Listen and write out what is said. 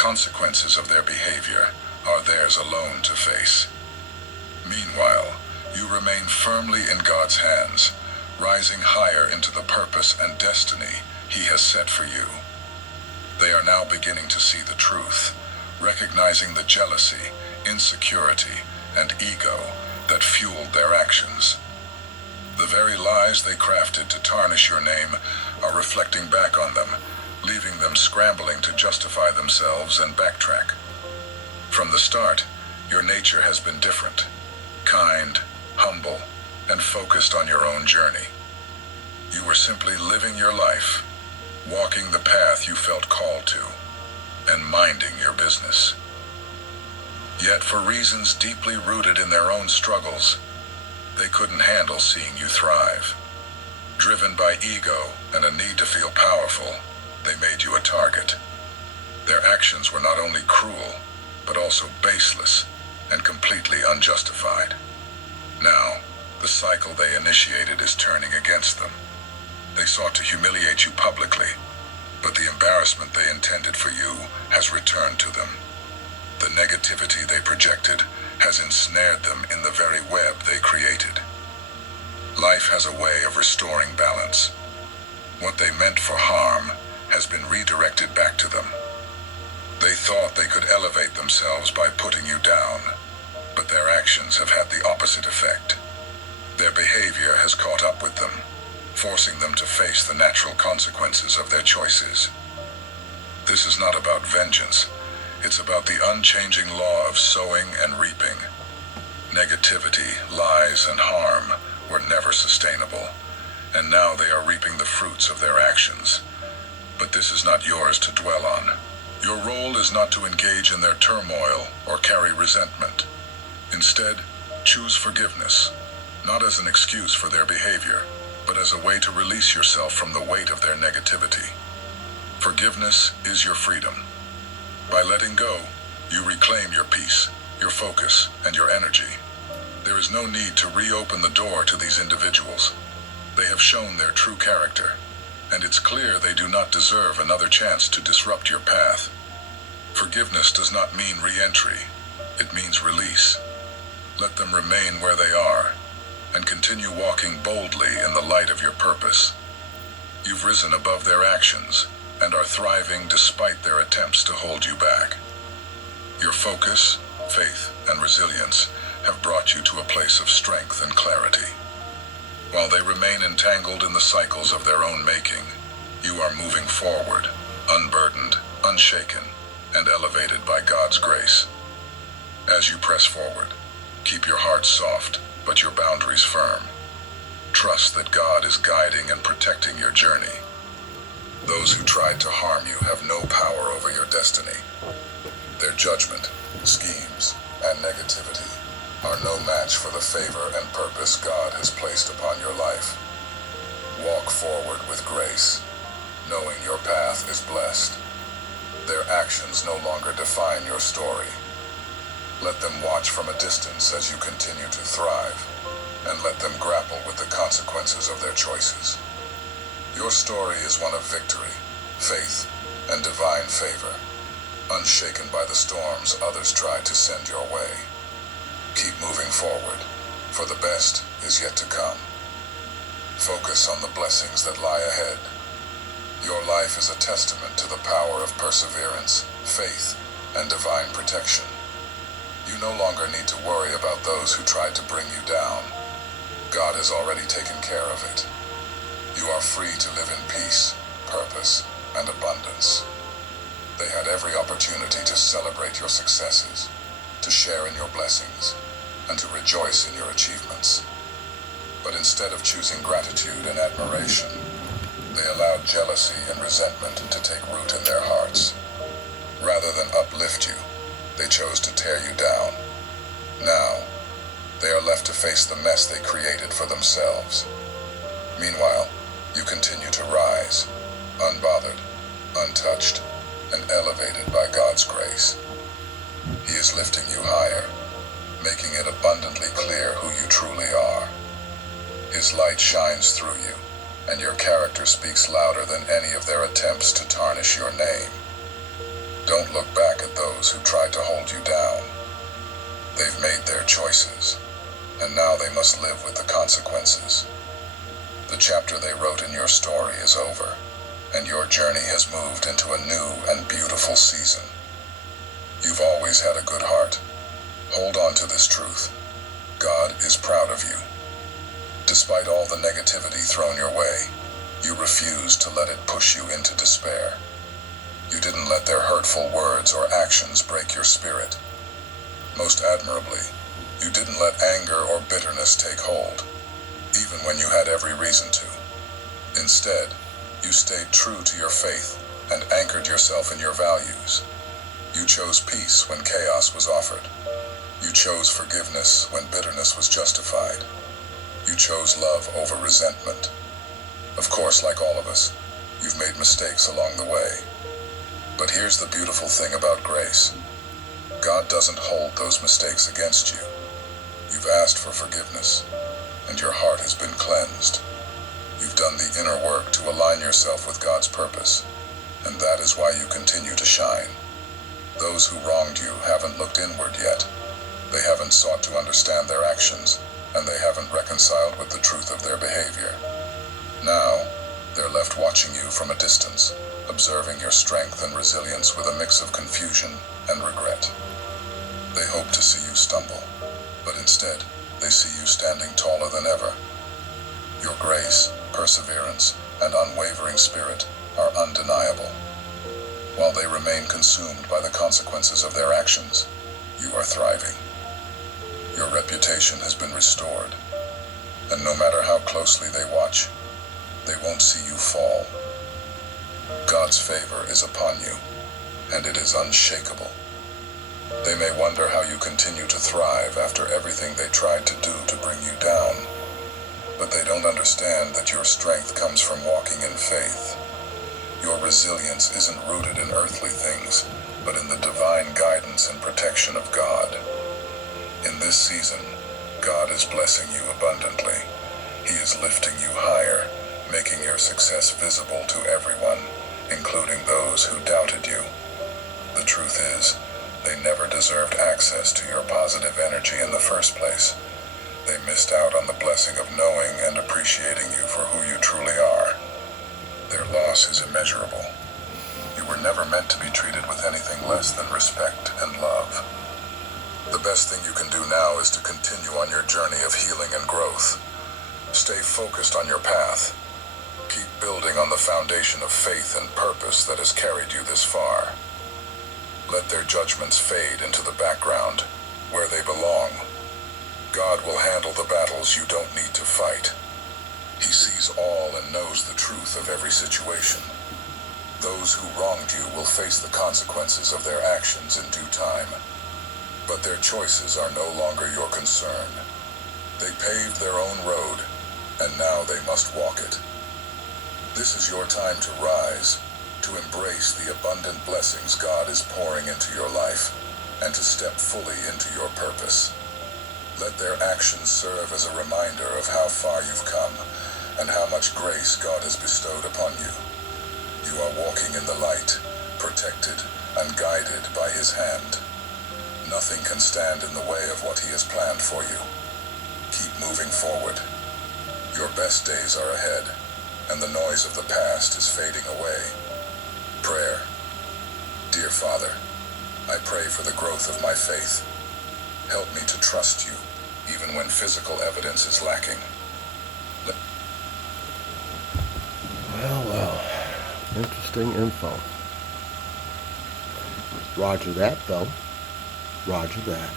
consequences of their behavior are theirs alone to face. Meanwhile, you remain firmly in God's hands, rising higher into the purpose and destiny He has set for you. They are now beginning to see the truth, recognizing the jealousy, insecurity, and ego that fueled their actions. The very lies they crafted to tarnish your name are reflecting back on them, leaving them scrambling to justify themselves and backtrack. From the start, your nature has been different, kind, humble, and focused on your own journey. You were simply living your life, walking the path you felt called to, and minding your business. Yet for reasons deeply rooted in their own struggles, they couldn't handle seeing you thrive. Driven by ego and a need to feel powerful, they made you a target. Their actions were not only cruel, but also baseless and completely unjustified. Now, the cycle they initiated is turning against them. They sought to humiliate you publicly, but the embarrassment they intended for you has returned to them. The negativity they projected has ensnared them in the very web they created. Life has a way of restoring balance. What they meant for harm has been redirected back to them. They thought they could elevate themselves by putting you down, but their actions have had the opposite effect. Their behavior has caught up with them, forcing them to face the natural consequences of their choices. This is not about vengeance. It's about the unchanging law of sowing and reaping. Negativity, lies, and harm were never sustainable, and now they are reaping the fruits of their actions. But this is not yours to dwell on. Your role is not to engage in their turmoil or carry resentment. Instead, choose forgiveness, not as an excuse for their behavior, but as a way to release yourself from the weight of their negativity. Forgiveness is your freedom. By letting go, you reclaim your peace, your focus, and your energy. There is no need to reopen the door to these individuals. They have shown their true character, and it's clear they do not deserve another chance to disrupt your path. Forgiveness does not mean re-entry. It means release. Let them remain where they are, and continue walking boldly in the light of your purpose. You've risen above their actions, and are thriving despite their attempts to hold you back. Your focus, faith, and resilience have brought you to a place of strength and clarity. While they remain entangled in the cycles of their own making, you are moving forward, unburdened, unshaken, and elevated by God's grace. As you press forward, keep your heart soft, but your boundaries firm. Trust that God is guiding and protecting your journey. Those who tried to harm you have no power over your destiny. Their judgment, schemes, and negativity are no match for the favor and purpose God has placed upon your life. Walk forward with grace, knowing your path is blessed. Their actions no longer define your story. Let them watch from a distance as you continue to thrive, and let them grapple with the consequences of their choices. Your story is one of victory, faith, and divine favor, unshaken by the storms others tried to send your way. Keep moving forward, for the best is yet to come. Focus on the blessings that lie ahead. Your life is a testament to the power of perseverance, faith, and divine protection. You no longer need to worry about those who tried to bring you down. God has already taken care of it. You are free to live in peace, purpose, and abundance. They had every opportunity to celebrate your successes, to share in your blessings, and to rejoice in your achievements. But instead of choosing gratitude and admiration, they allowed jealousy and resentment to take root in their hearts. Rather than uplift you, they chose to tear you down. Now, they are left to face the mess they created for themselves. Meanwhile, you continue to rise, unbothered, untouched, and elevated by God's grace. He is lifting you higher, making it abundantly clear who you truly are. His light shines through you, and your character speaks louder than any of their attempts to tarnish your name. Don't look back those who tried to hold you down. They've made their choices, and now they must live with the consequences. The chapter they wrote in your story is over, and your journey has moved into a new and beautiful season. You've always had a good heart. Hold on to this truth. God is proud of you. Despite all the negativity thrown your way, you refused to let it push you into despair. You didn't let their hurtful words or actions break your spirit. Most admirably, you didn't let anger or bitterness take hold, even when you had every reason to. Instead, you stayed true to your faith and anchored yourself in your values. You chose peace when chaos was offered. You chose forgiveness when bitterness was justified. You chose love over resentment. Of course, like all of us, you've made mistakes along the way. But here's the beautiful thing about grace. God doesn't hold those mistakes against you. You've asked for forgiveness, and your heart has been cleansed. You've done the inner work to align yourself with God's purpose, and that is why you continue to shine. Those who wronged you haven't looked inward yet. They haven't sought to understand their actions, and they haven't reconciled with the truth of their behavior. Now, they're left watching you from a distance, observing your strength and resilience with a mix of confusion and regret. They hope to see you stumble, but instead, they see you standing taller than ever. Your grace, perseverance, and unwavering spirit are undeniable. While they remain consumed by the consequences of their actions, you are thriving. Your reputation has been restored, and no matter how closely they watch, they won't see you fall. God's favor is upon you, and it is unshakable. They may wonder how you continue to thrive after everything they tried to do to bring you down, but they don't understand that your strength comes from walking in faith. Your resilience isn't rooted in earthly things, but in the divine guidance and protection of God. In this season, God is blessing you abundantly. He is lifting you higher, making your success visible to everyone, including those who doubted you. The truth is, they never deserved access to your positive energy in the first place. They missed out on the blessing of knowing and appreciating you for who you truly are. Their loss is immeasurable. You were never meant to be treated with anything less than respect and love. The best thing you can do now is to continue on your journey of healing and growth. Stay focused on your path. Keep building on the foundation of faith and purpose that has carried you this far. Let their judgments fade into the background, where they belong. God will handle the battles you don't need to fight. He sees all and knows the truth of every situation. Those who wronged you will face the consequences of their actions in due time. But their choices are no longer your concern. They paved their own road, and now they must walk it. This is your time to rise, to embrace the abundant blessings God is pouring into your life, and to step fully into your purpose. Let their actions serve as a reminder of how far you've come, and how much grace God has bestowed upon you. You are walking in the light, protected and guided by His hand. Nothing can stand in the way of what He has planned for you. Keep moving forward. Your best days are ahead, and the noise of the past is fading away. Prayer. Dear Father, I pray for the growth of my faith. Help me to trust you, even when physical evidence is lacking. Well, interesting info. Roger that, though. Roger that.